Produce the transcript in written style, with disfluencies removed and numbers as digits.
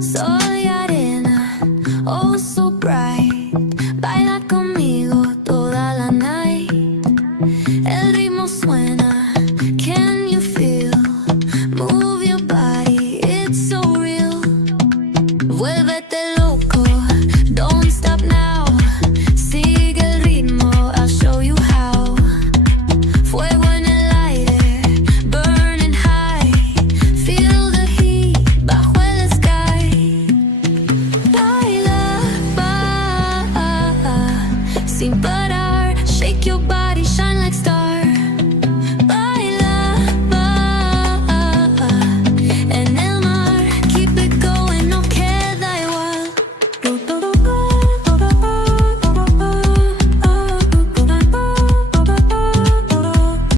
Sol y arena, oh so bright. Baila conmigo toda la night. El ritmo suena